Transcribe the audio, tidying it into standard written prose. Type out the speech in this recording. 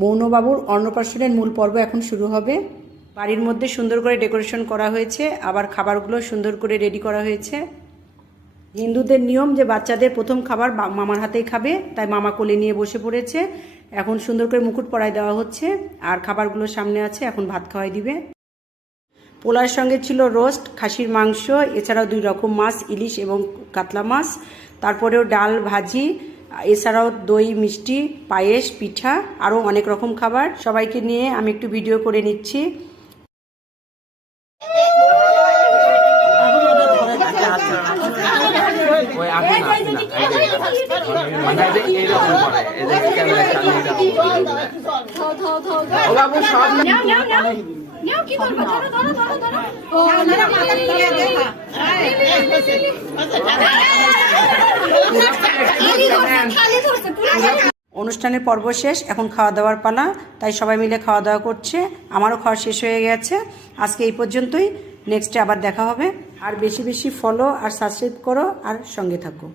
মৌনবাবুর অন্নপ্রাশনের মূল পর্ব এখন শুরু হবে। বাড়ির মধ্যে সুন্দর করে ডেকোরেশন করা হয়েছে, আবার খাবারগুলো সুন্দর করে রেডি করা হয়েছে। হিন্দুদের নিয়ম যে বাচ্চাদের প্রথম খাবার মামার হাতেই খাবে, তাই মামা কোলে নিয়ে বসে পড়েছে। এখন সুন্দর করে মুকুট পরায় দেওয়া হচ্ছে, আর খাবারগুলো সামনে আছে, এখন ভাত খাওয়াই দিবে। পোলার সঙ্গে ছিল রোস্ট, খাসির মাংস, এছাড়াও 2 রকম মাছ, ইলিশ এবং কাতলা মাছ, তারপরেও ডাল, ভাজি, এছাড়াও দই, মিষ্টি, পায়েস, পিঠা, আরও অনেক রকম খাবার। সবাইকে নিয়ে আমি একটু ভিডিও করে নিচ্ছি। অনুষ্ঠানের পর্ব শেষ, এখন খাওয়া দাওয়ার পালা, তাই সবাই মিলে খাওয়া দাওয়া করছে। আমারও খাওয়া শেষ হয়ে গেছে। আজকে এই পর্যন্তই, নেক্সটে আবার দেখা হবে। আর বেশি বেশি ফলো আর সাবস্ক্রাইব করো আর সঙ্গে থাকো।